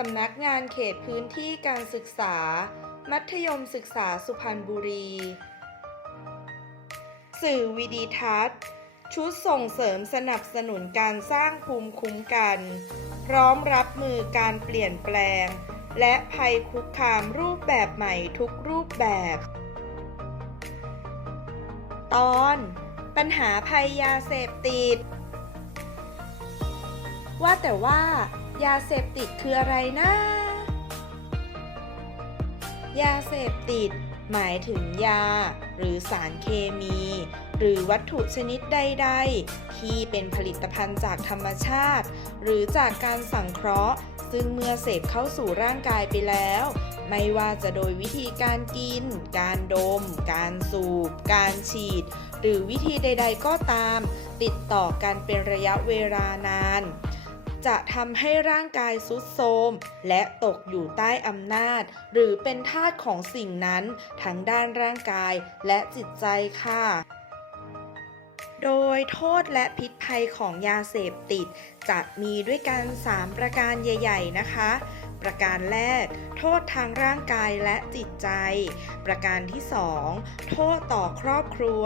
สำนักงานเขตพื้นที่การศึกษา มัธยมศึกษาสุพรรณบุรี สื่อวิดีทัศน์ ชุดส่งเสริมสนับสนุนการสร้างภูมิคุ้มกัน พร้อมรับมือการเปลี่ยนแปลง และภัยคุกคามรูปแบบใหม่ทุกรูปแบบ ตอน ปัญหาภัยยาเสพติด ว่าแต่ว่า ยาเสพติดคืออะไรนะ ยาเสพติด หมายถึงยา หรือสารเคมี หรือวัตถุชนิดใดๆ ที่เป็นผลิตภัณฑ์จากธรรมชาติ หรือจากการสังเคราะห์ ซึ่งเมื่อเสพเข้าสู่ร่างกายไปแล้ว ไม่ว่าจะโดยวิธีการกิน การดม การสูบ การฉีด หรือวิธีใด ๆ ก็ตาม ติดต่อกันเป็นระยะเวลานาน จะทำให้ร่างกายสุดโทรมและตกอยู่ใต้อำนาจ หรือเป็นทาสของสิ่งนั้นทั้งด้านร่างกายและจิตใจค่ะ โดยโทษและพิษภัยของยาเสพติด จะมีด้วยกัน 3 ประการใหญ่ ๆ นะคะ ประการแรก โทษทางร่างกายและจิตใจ ประการที่ 2 โทษต่อครอบครัว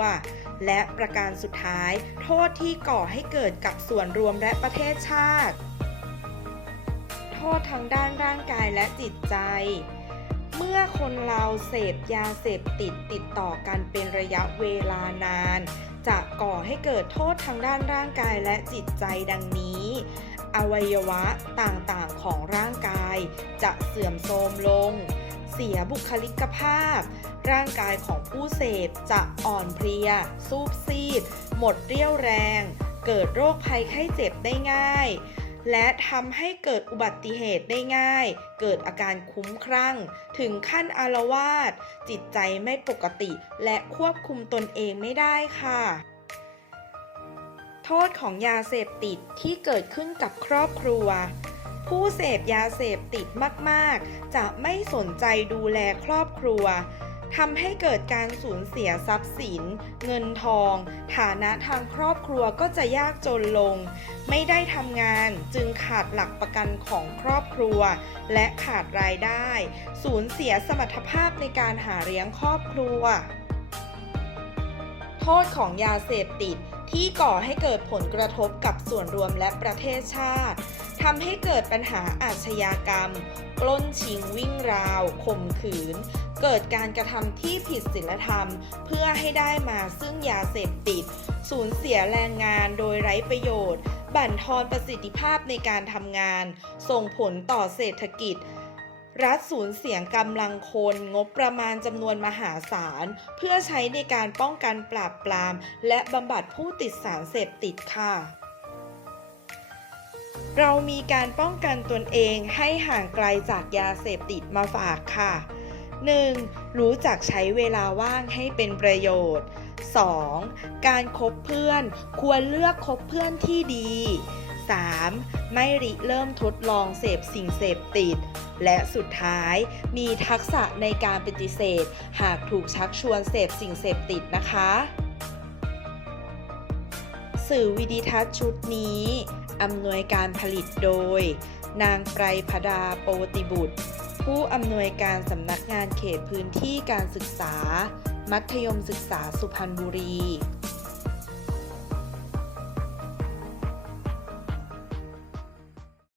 และประการสุดท้าย โทษที่ก่อให้เกิดกับส่วนรวมและประเทศชาติ โทษทางด้านร่างกายและจิตใจ เมื่อคนเราเสพยาเสพติดติดต่อกันเป็นระยะเวลานาน จะก่อให้เกิดโทษทางด้านร่างกายและจิตใจดังนี้ อวัยวะต่างๆของร่างกาย จะเสื่อมโทรมลง เสียบุคลิกภาพ ร่างกายของผู้เสพจะอ่อนเพลียซูบซีด หมดเรี่ยวแรง เกิดโรคภัยไข้เจ็บได้ง่าย และทำให้เกิดอุบัติเหตุได้ง่าย เกิดอาการคุ้มครั่ง ถึงขั้นอารวาส จิตใจไม่ปกติ และควบคุมตนเองไม่ได้ค่ะ โทษของยาเสพติดที่เกิดขึ้นกับครอบครัวผู้เสพยาเสพติดมาก ๆ จะไม่สนใจดูแลครอบครัว ทำให้เกิดการสูญเสียทรัพย์สิน เงินทอง ฐานะทางครอบครัวก็จะยากจนลง ไม่ได้ทำงานจึงขาดหลักประกันของครอบครัว และขาดรายได้ สูญเสียสมรรถภาพในการหาเลี้ยงครอบครัว โทษของยาเสพติดที่ก่อให้เกิดผลกระทบกับส่วนรวมและประเทศชาติทำให้เกิดปัญหาอาชญากรรม ปล้นชิงวิ่งราวข่มขืน เกิดการกระทำที่ผิดศีลธรรม เพื่อให้ได้มาซึ่งยาเสพติด สูญเสียแรงงานโดยไร้ประโยชน์ บั่นทอนประสิทธิภาพในการทำงาน ส่งผลต่อเศรษฐกิจ รัฐสูญเสียกำลังคนงบประมาณจำนวนมหาศาล เพื่อใช้ในการป้องกันปราบปราม และบำบัดผู้ติดสารเสพติดค่ะเรามีการป้องกันตนเองให้ห่างไกลจากยาเสพติดมาฝากค่ะ 1. รู้จักใช้เวลาว่างให้เป็นประโยชน์ 2. การคบเพื่อนควรเลือกคบเพื่อนที่ดี 3. ไม่ริเริ่มทดลองเสพสิ่งเสพติด และสุดท้ายมีทักษะในการปฏิเสธ หากถูกชักชวนเสพสิ่งเสพติดนะคะ สื่อวิดิทัศน์ชุดนี้อำนวยการผลิตโดย นางไพรพดาโปติบุตร ผู้อำนวยการสำนักงานเขตพื้นที่การศึกษา มัธยมศึกษาสุพรรณบุรี